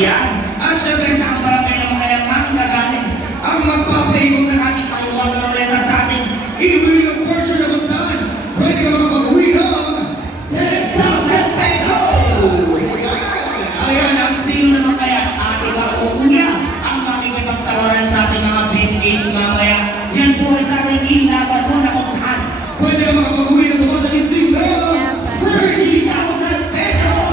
Yan. At syempre sa ang barangay ng mga yan manggagaling ang magpapaigong ng ating payuwag na roleta sa ating iwi ng fortune na kung saan pwede ka makapag-uwi ng 10,000 pesos! Ayan, ang sino naman kaya ating makukuya ang makikipagtawaran sa ating mga bindis mamaya. Yan po ay sa ating ilaban mo na kung saan pwede ka makapag-uwi ng tumataginting ng 30,000 pesos!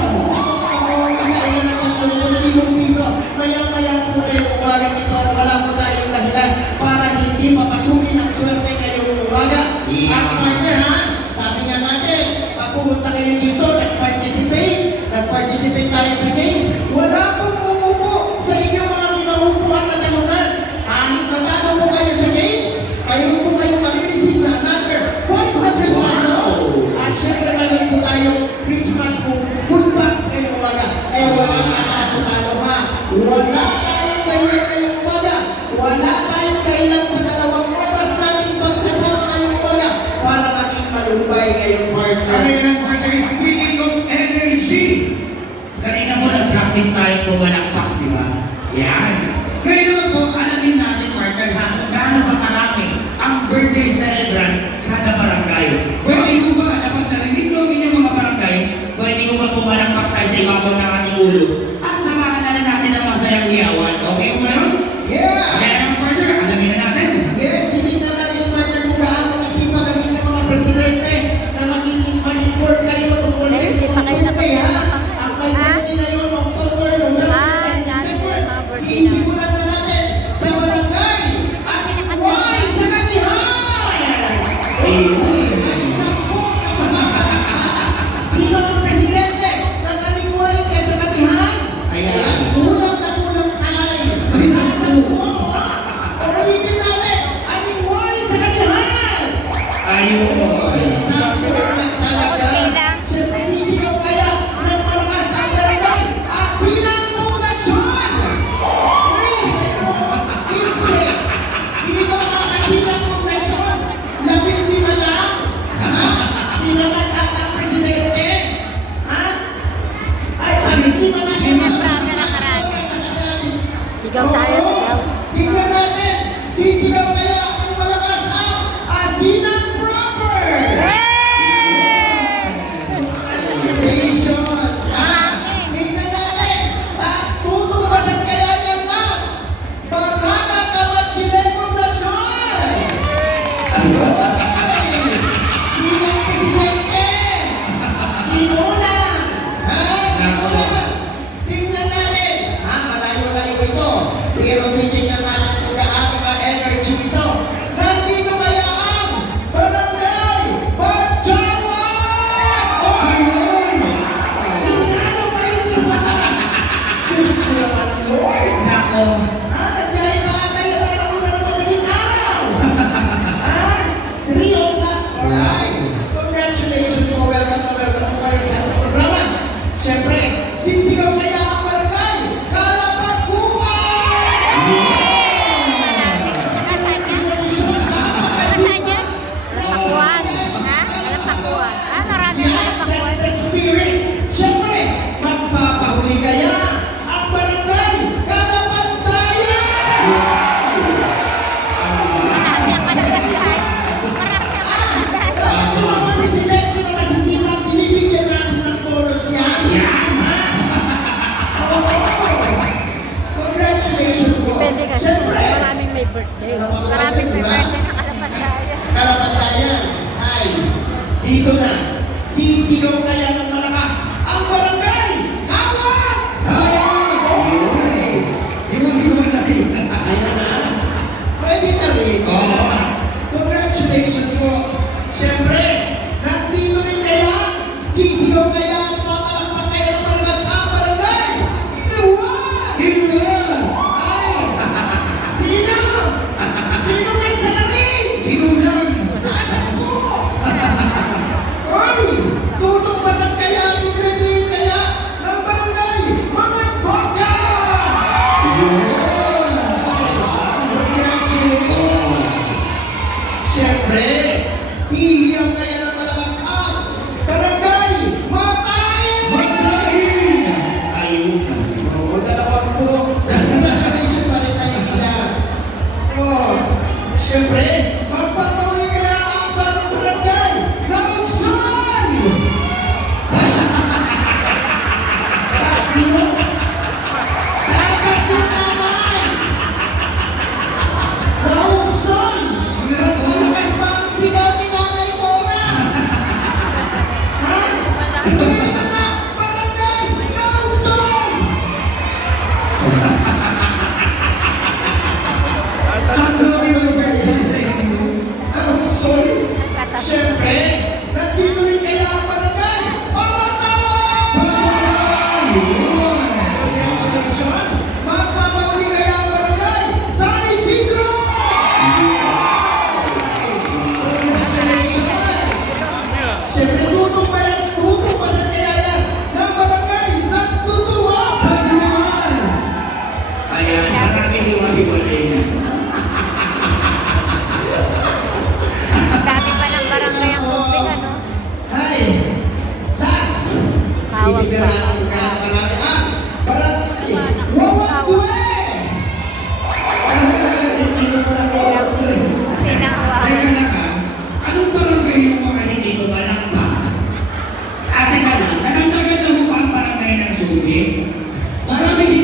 Maya-maya po ngayong umaga ito at wala po tayong dahilan para hindi mapasukin ang swerte ngayong umaga. At partner ha, sabi nga natin, pag pumunta kayo dito, nag-participate tayo sa games, wala pong uupo sa inyong mga pinaupuan na tanungan. Kahit matalo po kayo sa games, kayo po kayo mag-receive na another 500 pesos. At syempre meron po tayong Christmas food box ngayong umaga. Kaya wala matalo ha. Wala tayong dahilan ngayong umaga. Wala tayong dahilan sa 2 oras natin pagsasama ngayong umaga para maging malumbay ngayong partner. Ano yan, partner? Speaking of energy, kanina mo nag-practice tayo pumalakpak, di ba? Yan. Kaya naman po, alamin natin, partner, ha, kung gaano ba karami ang birthday celebrant kada barangay. Pwede mo ba, dapat narinig ng inyong mga barangay, pwede mo ba pumalakpak tayo sa ibabaw ng ating ulo? At samahan na natin ang masayang hiyawan. Okay mo ba yun? Yeah! Kaya naman, partner, alamin na natin. Yes, titignan natin partner kung gaano masipag ang inyong mga presidente na magiging ma-inform kayo tungkol sa inyong mga birthday ha. Ang may birthday na yun, October, November, and December. Sisimulan na natin sa barangay ating Huay sa Katihan! Sino ang presidente ng ating Huay sa Katihan? Ayan. Kulang na kulang tayo. Ulitin natin, ating Huay sa Katihan! Ayun. Sampo lang talaga. Siyempre sisigaw kaya ng malakas ang barangay. Asinan Poblasyon! Uy, pero, Ilse, sino ang Asinan Poblasyon? 15 lang? Ha? Tinamad ata ang presidente? Ha? Ay, hindi ba na Sigaw tayo, sigaw. tignan natin, sisigaw kaya ang malakas ang Asinan Proper! Congratulations! Tignan natin, tutumbasan kaya yan lang! Baraka Kamatchilay Poblasyon! Sino ang presidente? Kinulang! Ha? Kinulang! Tignan natin! Ha? Malayo-layo ito. Pero titignan natin kung gaano ka-energy ito. Nandito kaya ang Barangay Pagjawan! Ayun! Tingnan mo kayo diba? Diyos ko naman, Lord! Nako. Ha? Nagbiyahe pa kayo na kailangan ng madaling araw! Ha? 3 o'clock? Alright! Congratulations po! Welcome na welcome po kayo sa ating programa. Siyempre, sisigaw kaya ang barangay Kalabaguan! Congratulations! Nasaan yun? Kalapakuan. Ha? Kalapakuan. Ah, marami kalapakuan. That's the spirit! Siyempre, magpapahuli kaya ang barangay Kalabantayan! Marami ang kalagatan. Marami ang kalagatan. Ang mga presidente na masisipag, binibigyan natin ng bonus yan. Oo. Congratulations po. Depende kasi Siyempre, maraming may birthday. Maraming may birthday na kalapantayan. Kalabantayan. Ay, dito na. Sisigaw kaya ng malakas ang barangay Kawat! Hiwag-hiwag natin. Ayan na. Pwede na rin. Congratulations po. Siyempre, nandito rin kaya, sisigaw kaya at papalakpak kaya ng malakas ang barangay Iwas! Hiwas! Ay! Sino? Sino may salamin? Hinulang! Sasampo!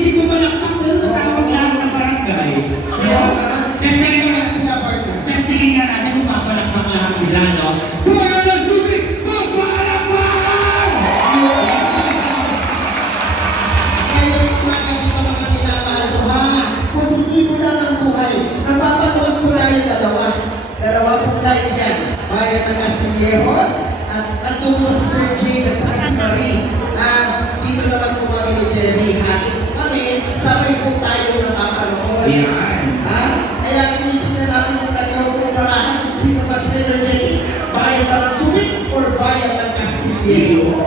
hindi po malakpak, pero natawag lahat ng barangay. Kaya nga, Testingin kaya nga, sila partner. testingin nga natin kung papalakpak lahat sila, no? Buwan ng Subic, papalakpakan! Ngayon, makikita mga minamahal ko ha, positibo lang ang buhay. Ang papanood ko na yung dalawa pong live yan. Bayan ng Castillejos at nandun po si Sir Jane at si Marie. Dito naman po kami ni Jerry. Hatid po kami, sabay po tayo napapanood. Yan. Kaya tinitignan namin kung nagkakuparahan kung sino mas energetic. Bayan ng Subic or bayan ng Castillejos.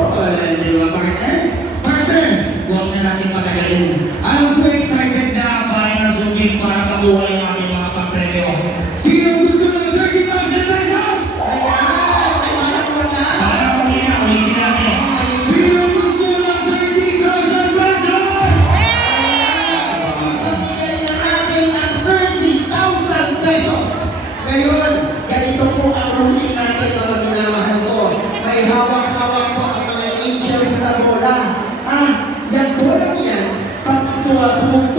Di ba, partner? Partner, huwag na natin patagalin. Alam ko excited na bayan ng Subic para makuha yung ating mga pampremyo. Sino gusto ng 30,000 pesos? Ayan! Ay, parang wala. Para mahina, ulitin natin. Sino gusto ng 30,000 pesos? Pamigay na natin ang 30,000 pesos. Ngayon, ganito po ang ruling natin mga minamahal ko. May hawak-hawak po ang mga angels na bola. Yan bola yan, pag tumugtog